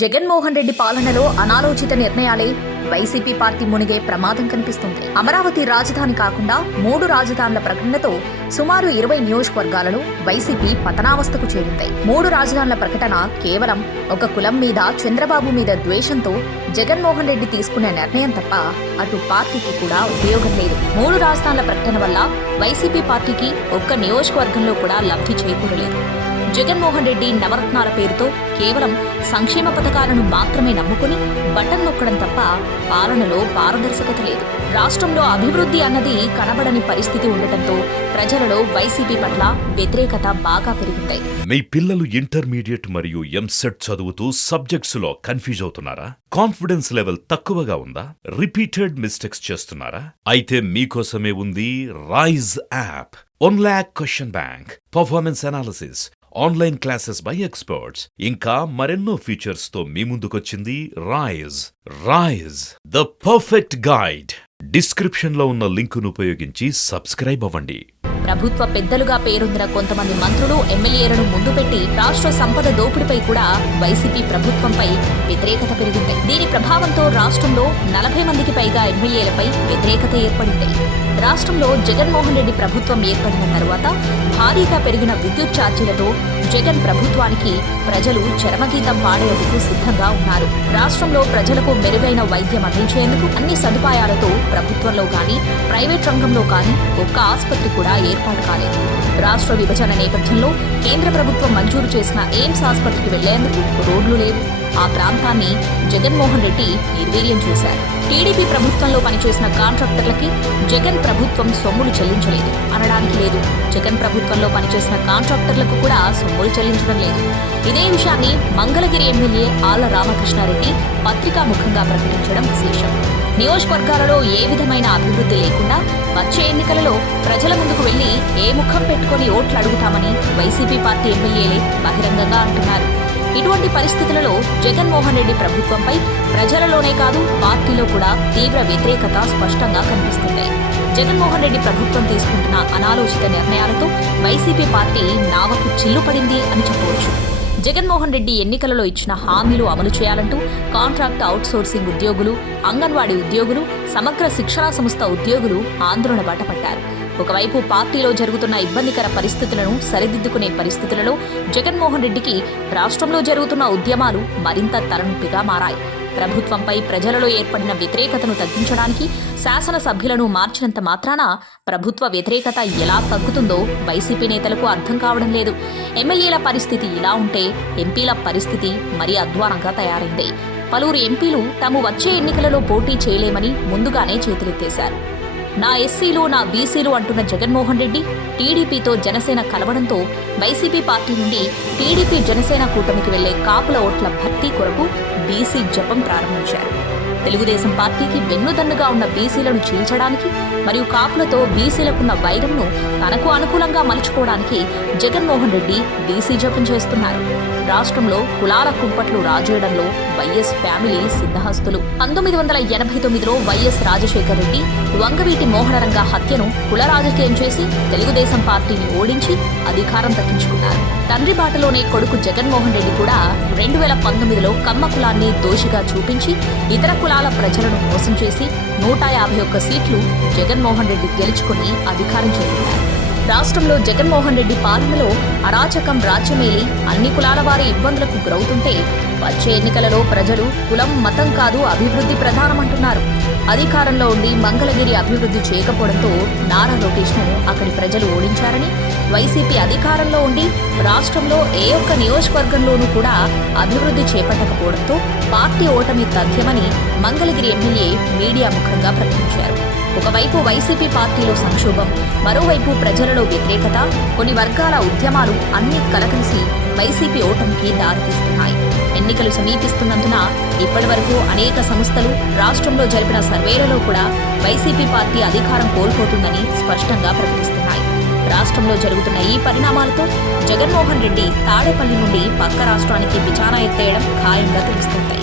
జగన్మోహన్ రెడ్డి పాలనలో అనాలోచిత నిర్ణయాలే YCP party మునిగే ప్రమాదం కనిపిస్తుంది. అమరావతి రాజధాని కాకుండా 3 రాజధానుల ప్రకటనతో సుమారు 20 నియోజకవర్గాలలో వైసీపీ పతనావస్థకు చేరింది. 3 రాజధానుల ప్రకటన కేవలం ఒక కులం మీద, చంద్రబాబు మీద ద్వేషంతో జగన్మోహన్ రెడ్డి తీసుకునే నిర్ణయం తప్ప అటు పార్టీకి కూడా ఉపయోగం లేదు. 3 రాజధానుల ప్రకటన వల్ల వైసీపీ పార్టీకి ఒక్క నియోజకవర్గంలో కూడా లబ్ధి చేకూరలేదు. జగన్మోహన్ రెడ్డి నవరత్నాల పేరుతో కేవలం సంక్షేమ పథకాలను మాత్రమే నమ్ముకుని బటన్ నొక్కడం తప్ప పాలనలో పారదర్శకత లేదు. రాష్ట్రంలో అభివృద్ధి అన్నది కనబడని పరిస్థితి ఉండటంతో ప్రజలలో వైసీపీ పట్ల వ్యతిరేకత బాగా పెరిగింది. మీ పిల్లలు ఇంటర్మీడియట్ మరియు ఎంసెట్ చదువుతూ సబ్జెక్ట్స్ లో కన్ఫ్యూజ్ అవుతున్నారా? కాన్ఫిడెన్స్ లెవెల్ తక్కువగా ఉందా? రిపీటెడ్ మిస్టేక్స్ చేస్తున్నారా? అయితే మీకోసమే ఉంది Rise app. 1 lakh question bank, performance analysis, online classes by experts, ఇంకా మరెన్నో ఫీచర్స్ తో మీ ముందుకొచ్చింది Rise the perfect guide. Description లో ఉన్న లింకును ఉపయోగించి సబ్స్క్రైబ్ అవ్వండి. ప్రభుత్వ పెద్దలుగా పేరొందిన కొంతమంది మంత్రులు, ఎమ్మెల్యేలను ముందు పెట్టి రాష్ట్ర సంపద దోపిడిపై కూడా వైసీపీ ప్రభుత్వంపై వ్యతిరేకత పెరిగింది. దీని ప్రభావంతో రాష్ట్రంలో 40 మందికి పైగా ఎమ్మెల్యేలపై వ్యతిరేకత ఏర్పడింది. రాష్ట్రంలో జగన్మోహన్ రెడ్డి ప్రభుత్వం ఏర్పడిన తర్వాత భారీగా పెరిగిన విద్యుత్ ఛార్జీలతో జగన్ ప్రభుత్వానికి ప్రజలు చరమగీతం పాడేందుకు సిద్ధంగా ఉన్నారు. రాష్ట్రంలో ప్రజలకు మెరుగైన వైద్యం అందించేందుకు అన్ని సదుపాయాలతో ప్రభుత్వంలో కానీ, ప్రైవేట్ రంగంలో కానీ ఒక్క ఆసుపత్రి కూడా ఏర్పాటు కాలేదు. రాష్ట్ర విభజన నేపథ్యంలో కేంద్ర ప్రభుత్వం మంజూరు చేసిన ఎయిమ్స్ ఆసుపత్రికి వెళ్లేందుకు రోడ్లు లేవు. ఆ ప్రాంతాన్ని జగన్మోహన్ రెడ్డి నిర్వీర్యం చేశారు. టీడీపీ ప్రభుత్వంలో పనిచేసిన కాంట్రాక్టర్లకి జగన్ ప్రభుత్వం సొమ్ములు చెల్లించలేదు అనడానికి లేదు. జగన్ ప్రభుత్వంలో పనిచేసిన కాంట్రాక్టర్లకు కూడా సొమ్ములు చెల్లించడం లేదు. ఇదే విషయాన్ని మంగళగిరి ఎమ్మెల్యే ఆళ్ల రామకృష్ణారెడ్డి పత్రికాముఖంగా ప్రకటించడం విశేషం. నియోజకవర్గాలలో ఏ విధమైన అభివృద్ధి లేకుండా వచ్చే ఎన్నికలలో ప్రజల ముందుకు వెళ్లి ఏ ముఖం పెట్టుకుని ఓట్లు అడుగుతామని వైసీపీ పార్టీ ఎమ్మెల్యేలే బహిరంగంగా అంటున్నారు. ఇటువంటి పరిస్థితులలో జగన్మోహన్ రెడ్డి ప్రభుత్వంపై ప్రజలలోనే కాదు, పార్టీలో కూడా తీవ్ర వ్యతిరేకత స్పష్టంగా కనిపిస్తుంది. జగన్మోహన్ రెడ్డి ప్రభుత్వం తీసుకుంటున్న అనాలోచిత నిర్ణయాలతో వైసీపీ పార్టీ నావకు చిల్లుపడింది అని చెప్పవచ్చు. జగన్మోహన్ రెడ్డి ఎన్నికలలో ఇచ్చిన హామీలు అమలు చేయాలంటూ కాంట్రాక్ట్ అవుట్సోర్సింగ్ ఉద్యోగులు, అంగన్వాడీ ఉద్యోగులు, సమగ్ర శిక్షణా సంస్థ ఉద్యోగులు ఆందోళన బాట పట్టారు. ఒకవైపు పార్టీలో జరుగుతున్న ఇబ్బందికర పరిస్థితులను సరిదిద్దుకునే పరిస్థితులలో జగన్మోహన్ రెడ్డికి రాష్ట్రంలో జరుగుతున్న ఉద్యమాలు మరింత తలనొప్పిగా మారాయి. ప్రభుత్వంపై ప్రజలలో ఏర్పడిన వ్యతిరేకతను తగ్గించడానికి శాసనసభ్యులను మార్చినంత మాత్రాన ప్రభుత్వ వ్యతిరేకత ఎలా తగ్గుతుందో వైసీపీ నేతలకు అర్థం కావడం లేదు. ఎమ్మెల్యేల పరిస్థితి ఇలా ఉంటే ఎంపీల పరిస్థితి మరీ అధ్వానంగా తయారైంది. పలువురు ఎంపీలు తాము వచ్చే ఎన్నికలలో పోటీ చేయలేమని ముందుగానే చేతులెత్తేశారు. నా ఎస్సీలు, నా బీసీలు అంటున్న జగన్మోహన్ రెడ్డి టీడీపీతో జనసేన కలవడంతో వైసీపీ పార్టీ నుండి టీడీపీ జనసేన కూటమికి వెళ్లే కాపుల ఓట్ల భర్తీ కొరకు బీసీ జపం ప్రారంభించారు. తెలుగుదేశం పార్టీకి వెన్నుదన్నుగా ఉన్న బీసీలను చీల్చడానికి మరియు కాపులతో బీసీలకున్న వైరంను తనకు అనుకూలంగా మలుచుకోవడానికి జగన్మోహన్ రెడ్డి బీసీ జపం చేస్తున్నారు. రాష్ట్రంలో కులాల కుంపట్లు రాజేయడంలో వైఎస్ ఫ్యామిలీ సిద్ధహస్తులు. 1989లో వైఎస్ రాజశేఖర్ రెడ్డి వంగవీటి మోహనరంగ హత్యను కుల రాజకీయం చేసి తెలుగుదేశం పార్టీని ఓడించి అధికారం దక్కించుకున్నారు. తండ్రి బాటలోనే కొడుకు జగన్మోహన్ రెడ్డి కూడా 2019లో కమ్మ కులాన్ని దోషిగా చూపించి ఇతర కులాల ప్రజలను మోసం చేసి 151 సీట్లు జగన్మోహన్ రెడ్డి గెలుచుకుని అధికారం చేపట్టారు. రాష్ట్రంలో జగన్మోహన్ రెడ్డి పాలనలో అరాచకం రాజ్యమేలి అన్ని కులాల వారి ఇబ్బందులకు గురవుతుంటే వచ్చే ఎన్నికలలో ప్రజలు కులం, మతం కాదు అభివృద్ధి ప్రధానమంటున్నారు. అధికారంలో ఉండి మంగళగిరి అభివృద్ధి చేయకపోవడంతో నారా లోకేష్ను అక్కడి ప్రజలు ఓడించారని, వైసీపీ అధికారంలో ఉండి రాష్ట్రంలో ఏ ఒక్క నియోజకవర్గంలోనూ కూడా అభివృద్ధి చేపట్టకపోవడంతో పార్టీ ఓటమి తథ్యమని మంగళగిరి ఎమ్మెల్యే మీడియా ముఖంగా ప్రకటించారు. ఒకవైపు వైసీపీ పార్టీలో సంక్షోభం, మరోవైపు ప్రజలలో వ్యతిరేకత, కొన్ని వర్గాల ఉద్యమాలు అన్నీ కలకలిసి వైసీపీ ఓటమికి దారితీస్తున్నాయి. ఎన్నికలు సమీపిస్తున్నందున ఇప్పటివరకు అనేక సంస్థలు రాష్ట్రంలో జరిపిన సర్వేలలో కూడా వైసీపీ పార్టీ అధికారం కోల్పోతుందని స్పష్టంగా ప్రకటిస్తున్నాయి. రాష్ట్రంలో జరుగుతున్న ఈ పరిణామాలతో జగన్మోహన్ రెడ్డి తాడేపల్లి నుండి పక్క రాష్ట్రానికి విచారణ ఎత్తేయడం ఖాయంగా తెలుస్తుంది.